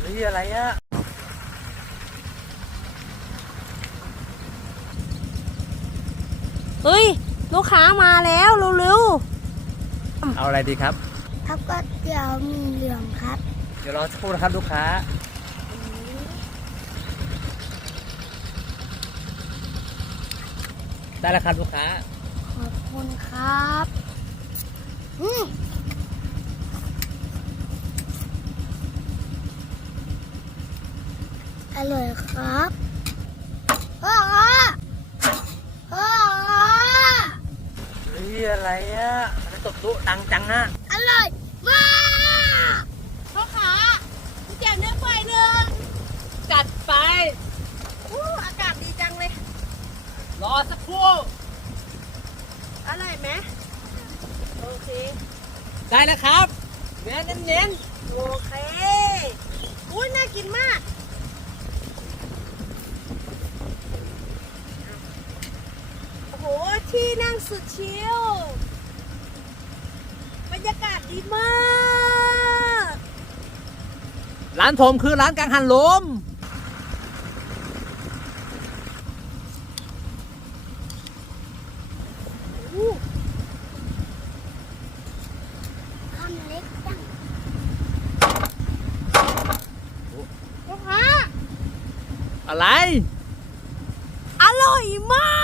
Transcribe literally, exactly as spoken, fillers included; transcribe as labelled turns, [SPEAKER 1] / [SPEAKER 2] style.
[SPEAKER 1] ฮ้ยอะไรอะ
[SPEAKER 2] เฮ้ยลูกค้ามาแล้วเร็ว
[SPEAKER 1] เอาอะไรดีครับ
[SPEAKER 3] ครับก็เตี๋ยวมีเหลืองครับ
[SPEAKER 1] เดี๋ยวรอสักครู่นะครับลูกค้าได้แล้วครับลูกค้า
[SPEAKER 3] ขอบคุณครับอืมอร่อยครับพ่อพ่อ
[SPEAKER 1] เฮ้ยอะไรอะมันตบโต๊ะดังจังนะ
[SPEAKER 3] อร่อยมาก
[SPEAKER 2] ๆพ่อขาแกมเนื้อไฟหนึ่งจัดไปอู้อากาศดีจังเลย
[SPEAKER 1] รอสักครู่
[SPEAKER 2] อร่อยไหมโอเค
[SPEAKER 1] ได้แล้วครับเน้นเน้น
[SPEAKER 2] โอเคอุ้ยน่ากินมากโอ้โหที่นั่งสุดชิลบรรยากาศดีมาก
[SPEAKER 1] ร้านผมคือร้านกังหันลม
[SPEAKER 3] คำเล็กจัง
[SPEAKER 2] ลูกค้า
[SPEAKER 1] อะไร
[SPEAKER 2] อร่อยมาก